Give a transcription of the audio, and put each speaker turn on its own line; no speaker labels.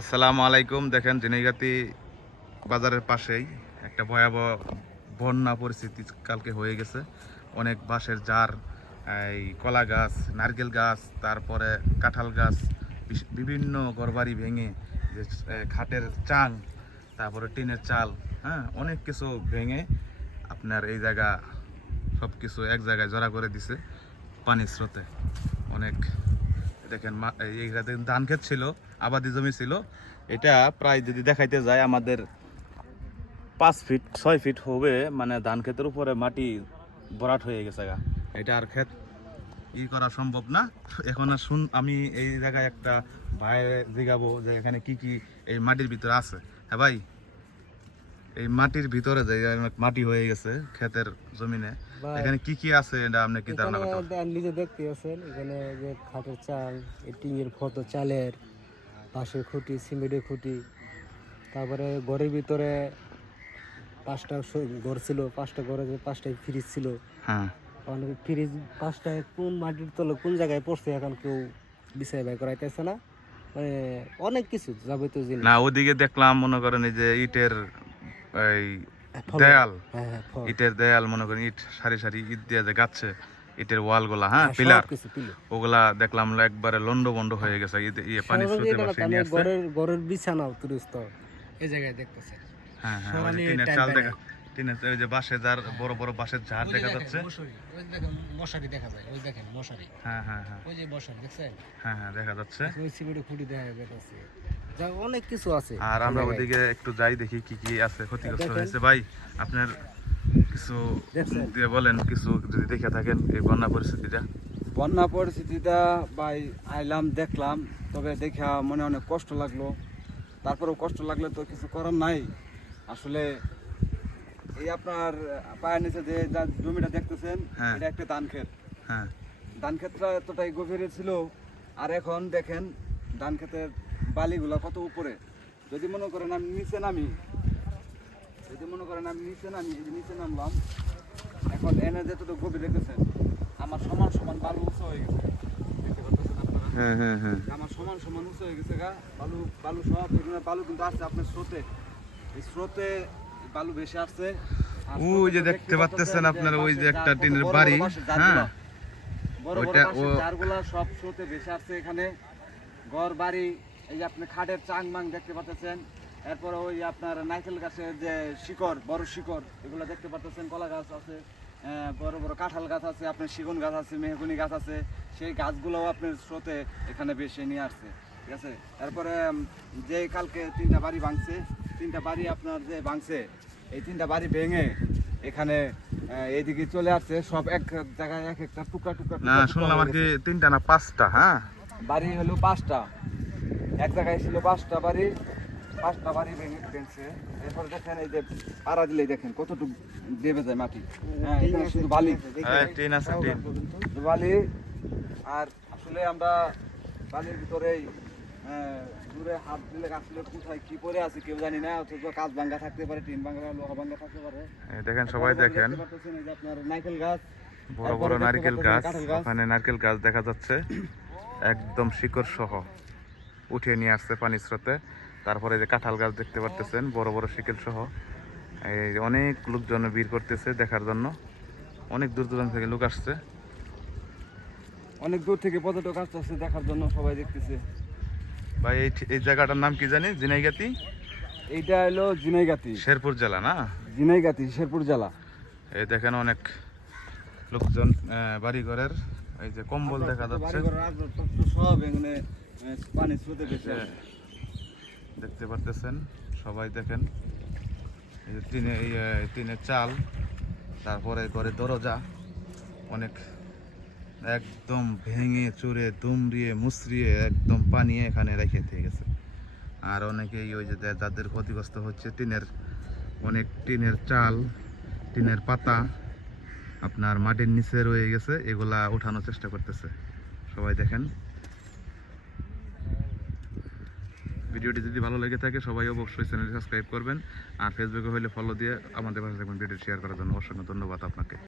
আসসালামু আলাইকুম। দেখেন জিনিগাতি বাজারের পাশেই একটা ভয়াবহ বন্যা পরিস্থিতি কালকে হয়ে গেছে। অনেক বাঁশের জার, এই কলা গাছ, নারকেল গাছ, তারপরে কাঁঠাল গাছ বিভিন্ন ঘরবাড়ি ভেঙে যে খাটের চাং, তারপরে টিনের চাল হ্যাঁ অনেক কিছু ভেঙে আপনার এই জায়গা সব কিছু এক জায়গায় জড়া করে দিছে পানির স্রোতে। অনেক দেখেন এইটা দেখেন, ধান ক্ষেত ছিল, আবাদি জমি ছিল। এটা প্রায় যদি দেখাইতে যায়, আমাদের পাঁচ ফিট, ছয় ফিট হবে মানে ধান ক্ষেতের উপরে মাটি ভরাট হয়ে গেছে গা। এটা আর ক্ষেত ই করা সম্ভব না। এখন আর শুন, আমি এই জায়গায় একটা ভাইয়ে জিগাবো যে এখানে কি কি এই মাটির ভিতরে আছে। হ্যাঁ ভাই? এই মাটির ভিতরে যে অনেক মাটি হয়ে গেছে ক্ষেতের জমিনে এখানে কি কি আছে এটা আপনি কি ধারণা করতে পারেন?
নিজে দেখতে আছেন এখানে যে খাটের চাল টিঙের ফটো চালের বাঁশের খুঁটি সিমেন্টের খুঁটি তারপরে ঘরের ভিতরে পাঁচটা ঘর ছিল পাঁচটা ঘরে যে পাঁচটায় ফ্রিজ ছিল।
হ্যাঁ।
অনেক ফ্রিজ পাঁচটায় কোন মাটির তলে কোন জায়গায় পড়ছে এখন কেউ বিষয় বাই করাইতেছে না? মানে অনেক কিছু যাবতীয় জিনিস।
না ওদিকে দেখলাম মনে করেন এই যে ইটের এই দেয়াল।
হ্যাঁ হ্যাঁ।
ইটের দেয়াল মনে করেন ইট সারি সারি ইট দিয়ে যে গাচ্ছে ইটের ওয়ালগুলা হ্যাঁ
হ্যাঁ,
পিলার। ওগুলা দেখলাম একবারে লন্ড বন্ড হয়ে গেছে ইয়ে পানি স্রোতে
তাহলে
নিয়ে আসছে।
ঘরের বিছানাও তুরস্ত। এই জায়গায় দেখতেছে।
হ্যাঁ হ্যাঁ টিনের চাল দেখা টিনের ওই যে বাঁশের যার বড় বড় বাঁশের ঝাড় দেখা যাচ্ছে।
ওই দেখেন মশারি দেখা যায়। ওই দেখেন মশারি।
হ্যাঁ হ্যাঁ হ্যাঁ।
ওই যে মশারি দেখছেন?
হ্যাঁ হ্যাঁ দেখা যাচ্ছে।
ওই সিমেন্টের খুঁটি দেখা যাচ্ছে। অনেক কিছু আছে।
আর আমরা ওদিকে একটু যাই দেখি কি কি আছে ক্ষতিগ্রস্ত হয়েছে। ভাই আপনার কিছু দিয়ে বলেন কিছু যদি দেখে থাকেন এই বন্যা পরিস্থিতিটা।
বন্যা পরিস্থিতিটা ভাই আইলাম দেখলাম তবে দেখা মনে অনেক কষ্ট লাগল। তারপরেও কষ্ট লাগলে তো কিছু করার নাই। আসলে এই আপনার পায়ের নিচে যে যা জমিটা দেখতেছেন
হ্যাঁ।
এটা একটা ধান ক্ষেত।
হ্যাঁ।
ধান ক্ষেতটা এতটাই গভীরে ছিল। আর এখন দেখেন ধান ক্ষেতের বালিগুলা কত উপরে? যদি মনে করেন আমি নিচে নামি যদি মনে করেন আমি নিচে নামি এই যে নিচে নামলাম এখন এনে যেত তো গভীর রেখেছেন আমার সমান সমান বালু উঁচু হয়ে গেছে। পাচ্ছেন
হ্যাঁ হ্যাঁ হ্যাঁ।
আমার সমান সমান উঁচু হয়ে গেছে গা বালু বালু সব এখানে বালু কিন্তু আসছে আপনার স্রোতে। এই স্রোতে বালু ভেসে আসছে।
ওই যে দেখতে পাচ্তেছেন
যে
আপনার ওই যে একটা টিনের
বড়
হ্যাঁ। ওইটা
বাঁশের সব স্রোতে ভেসে আসছে এখানে। ঘর বাড়ি এই যে আপনি খাটের চাং মাং দেখতে পাচ্ছেন। এরপরে ওই আপনার নারকেল গাছের যে শিকড় বড় শিকড় এগুলো দেখতে পাচ্ছেন কলা গাছ আছে বড় বড় কাঁঠাল গাছ আছে আপনার শিগুন গাছ আছে মেহগুনি গাছ আছে সেই গাছগুলোও আপনার স্রোতে এখানে বেশি নিয়ে আসছে ঠিক আছে? তারপরে যে কালকে তিনটা বাড়ি ভাঙছে তিনটা বাড়ি আপনার যে ভাঙছে এই তিনটা বাড়ি ভেঙে এখানে এইদিকে চলে আসছে সব এক জায়গায় এক একটা টুকরা টুকরা
না
টুকরা টুকরা
শুনলাম আর কি তিনটা না পাঁচটা হ্যাঁ?
বাড়ি হলো পাঁচটা। এক জায়গায় ছিল পাঁচটা বাড়ি পাঁচটা বাড়ি ভেঙে ভেঙছে এরপরে দেখেন এই যে পাড়া দিলেই দেখেন কতটুকু দেবে যায় মাটি। হ্যাঁ এখানে শুধু বালি।
হ্যাঁ টিন আছে টিন।
বালি। আর আসলে আমরা বালির ভিতরেই দূরে হাত দিলে আসলে কোথায় কি পরে আছে কেউ জানি না অথচ কাজ ভাঙ্গা থাকতে পারে টিন ভাঙ্গা লোহা ভাঙ্গা থাকতে পারে।
দেখেন সবাই দেখেন।
আপনার নারকেল গাছ।
বড় বড় নারকেল গাছ। ওখানে নারকেল গাছ দেখা যাচ্ছে। একদম শিকড় সহ উঠিয়ে নিয়ে আসছে পানির স্রোতে। তারপরে যে কাঁঠাল গাছ দেখতে পারতেছেন বড় বড় শিকল সহ। এই অনেক লোকজন ভিড় করতেছে দেখার জন্য। অনেক দূর দূরান্ত থেকে লোক আসছে।
অনেক দূর থেকে পর্যটক আসতেছে দেখার জন্য সবাই দেখতেছে।
ভাই এই এই জায়গাটার নাম কি জানি? জিনাইগাতি
এইটা হলো জিনাইগাতি
শেরপুর জেলা না?
জিনাইগাতি শেরপুর জেলা।
এই দেখেন অনেক লোকজন বাড়িঘরের। এই যে কম্বল দেখা যাচ্ছে।
বাড়িঘর আসবাবপত্র সব এখানে
দেখতে পারতেছেন, সবাই দেখেন। এই যে টিনে, এই টিনের চাল, তারপরে করে দরজা, অনেক একদম ভেঙে চুরে, দুমড়িয়ে মুসরিয়ে একদম পানিয়ে এখানে রেখে দিয়ে গেছে। আর অনেকেই ওই যা- যাদের ক্ষতিগ্রস্ত হচ্ছে টিনের, অনেক টিনের চাল, টিনের পাতা আপনার মাটির নিচে রয়ে গেছে, এগুলা উঠানোর চেষ্টা করতেছে। সবাই দেখেন। ভিডিওটি যদি ভালো লেগে থাকে, সবাই অবশ্যই চ্যানেলটি সাবস্ক্রাইব করবেন। আর ফেসবুকে হলে ফলো দিয়ে আমাদের পাশে থাকবেন। ভিডিও শেয়ার করার জন্য অসংখ্য ধন্যবাদ আপনাকে।